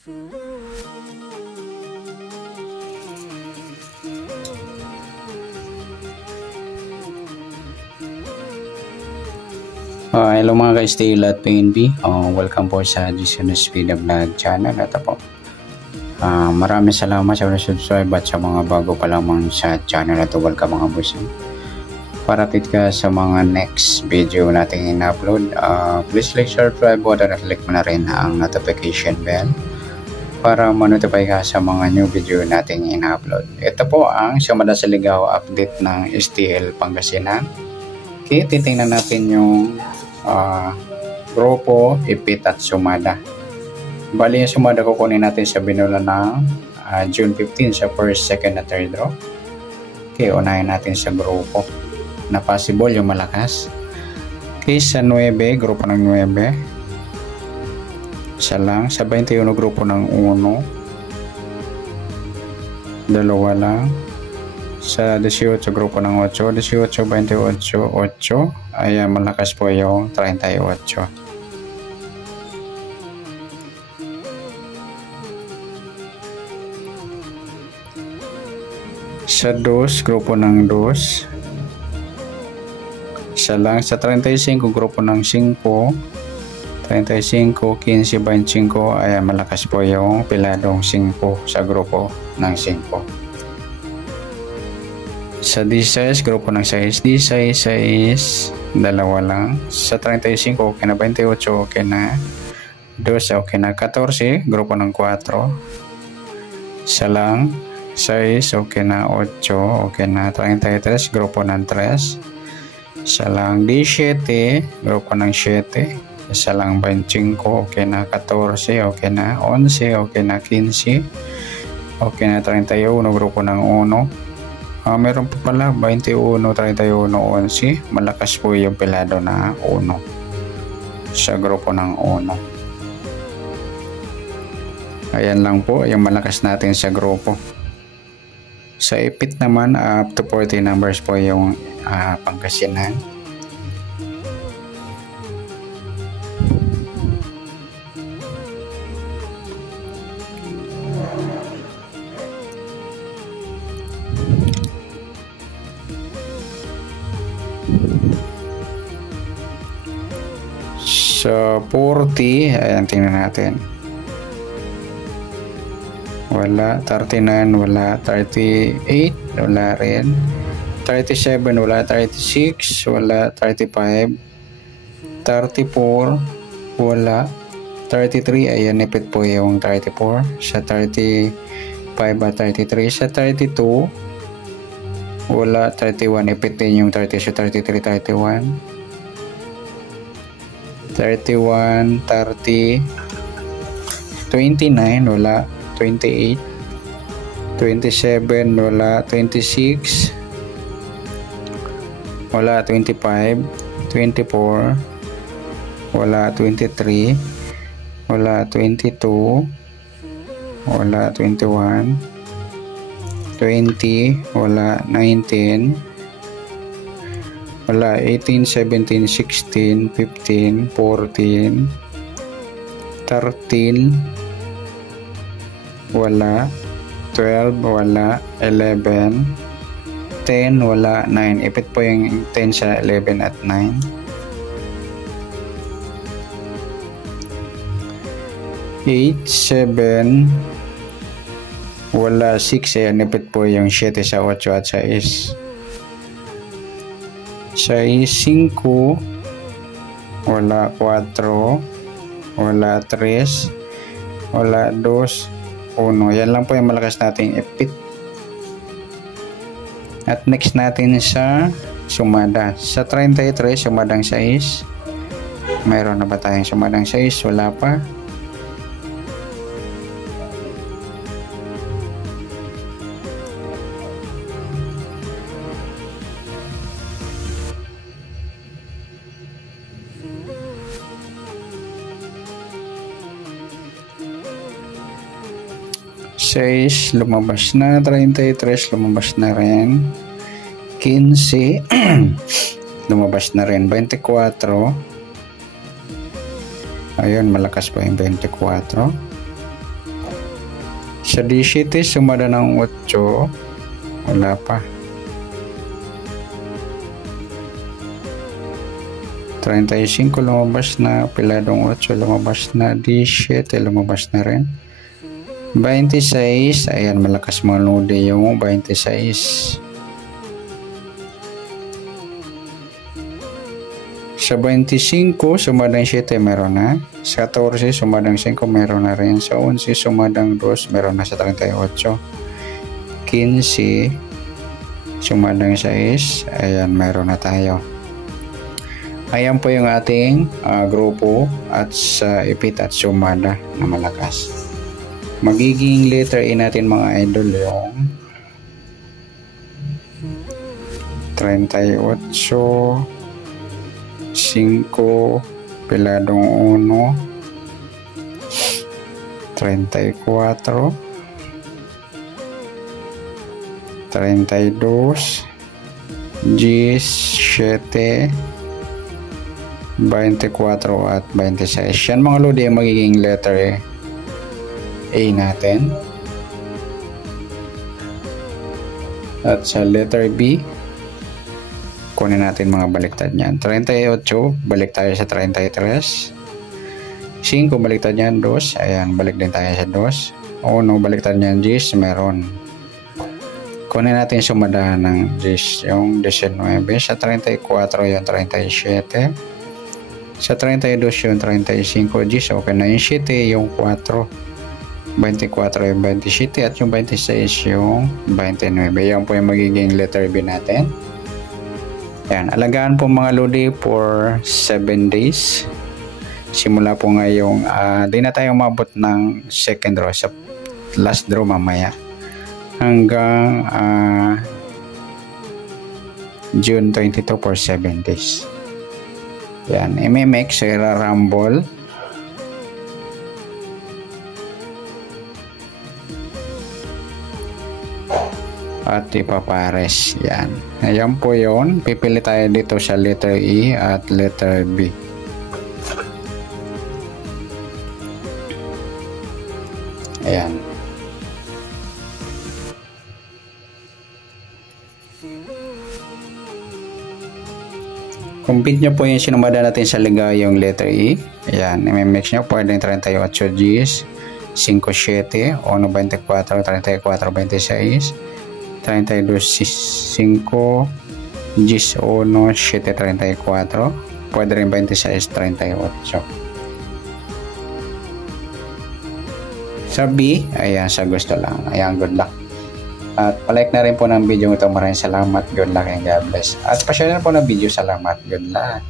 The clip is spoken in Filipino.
Hello mga ka-steel at PNB. Welcome po sa Jason Speed Vlog channel. Ito po. Maraming salamat sa mga subscribe at sa mga bago pa lamang sa channel na ito. Welcome mga boss. Para update ka sa mga next video natin in-upload, please like, subscribe at click mo na rin ang notification bell para ma-notify ka sa mga new video natin in-upload. Ito po ang Sumada sa Ligao update ng STL Pangasinan. Okay, titingnan natin yung grupo, ipit at sumada. Bali yung sumada kukunin natin sa binula ng June 15 sa first, second at third draw. Okay, unahin natin sa grupo na possible yung malakas. Okay, sa 9, grupo ng 9. Isa lang. Sa 21, grupo ng 1. Dalawa lang. Sa 18, grupo ng 8, 18, 28, 8, ay malakas po yung 38. Sa 2, grupo ng 2, isa lang. Sa 35, grupo ng 5, 35, 15, 25, ay malakas po yung piladong 5 sa grupo ng 5. Sa 16, grupo ng 6, 16, 6, dalawa lang. Sa 35, okay na. 28, okay na. 12, okay na. 14, grupo ng 4. Isa lang. 6, okay na. 8, okay na. 33, grupo ng 3. Isa lang. 17, grupo ng 7. Isa lang. 25, okay na. 14, okay na. 11, okay na. 15, okay na. 31, grupo ng 1. Meron pa pala 21, 31, 11. Malakas po yung pilado na 1 sa grupo ng 1. Ayan lang po yung malakas natin sa grupo. Sa ipit naman, up to 40 numbers po yung Pangasinan. So 40, ayan, tingnan natin. Wala. 39, wala. 38, wala rin. 37, wala. 36, wala. 35, 34, wala. 33, ayan, ipit po yung 34. Sa 35 at 33. Sa 32, wala. 31, ipit din yung 30. Sa 33, 31. 31, 30, 29, wala. 28, 27, wala. 26, wala. 25, 24, wala. 23, wala. 22, wala. 21, 20, wala. 19, wala. 18, 17, 16, 15, 14, 13, wala. 12, wala. 11, 10, wala. 9, ipit po yung 10 sa 11 at 9. 8, 7, wala. 6, ayan, ipit po yung 7 sa 8 at 6. 6, 5, wala. 4, wala. 3, wala. 2, 1. Yan lang po yung malakas nating ipit. At next natin sa sumada. Sa 33, sumadang 6. Mayroon na ba tayong sumadang 6? Wala pa. Says lumabas na. 33, lumabas na rin. 15, lumabas na rin. 24, ayun, malakas pa yung 24. Sa 17, sumada ng 8. Wala pa. 35 lumabas na, piladong 8 lumabas na, 17 lumabas na rin. 26, ayan, malakas manude yung 26. Sa 25, sumadang 7 meron na. Sa 14, sumadang 5 meron na rin. Sa 11, sumadang 2 meron na sa 38. 15, sumadang 6, ayan, meron na tayo. Ayan po yung ating grupo at sa ipit at sumada na malakas. Magiging letter A natin mga idol yung 38, 5, piladong 1, 34, 32, 17, 24 at 26. Yan mga lodi ang magiging letter A natin. At sa letter B, kunin natin mga baliktad niyan. 38, balik tayo sa 33. 5, baliktad niyan, 2. Ayan, balik din tayo sa 2. 1, baliktad niyan, 10, meron. Kunin natin sumadahan ng 10, yung 19. Sa 34, yung 37. Sa 32 yung 35, 10, okay na yung 7, yung 4, 24 yung 27, at yung 26 yung 29. Yan po yung magiging letter B natin. Yan, alagaan po mga lodi for 7 days. Simula po ngayong, di na tayo mabot ng second draw, sa last draw mamaya. Hanggang June 22 for 7 days. Yan, MMX, rumble. At ipapares. Yan. Ayan po yun. Pipili tayo dito sa letter E at letter B. Ayan. Compute nyo po yung sinumada natin sa liga yung letter E. Ayan, i-mix nyo. Pwedeng 38 Gs, 5, 7, 1, 24, 34, 26, 32, 5, Gs, 1, 7, 34. Pwede rin 26, 38. Sa B, ayan, sa gusto lang. Ayan, good luck. At palike na rin po ng video ito. Maraming salamat. Good luck and God bless. At pa-share na po ng video. Salamat. Good luck.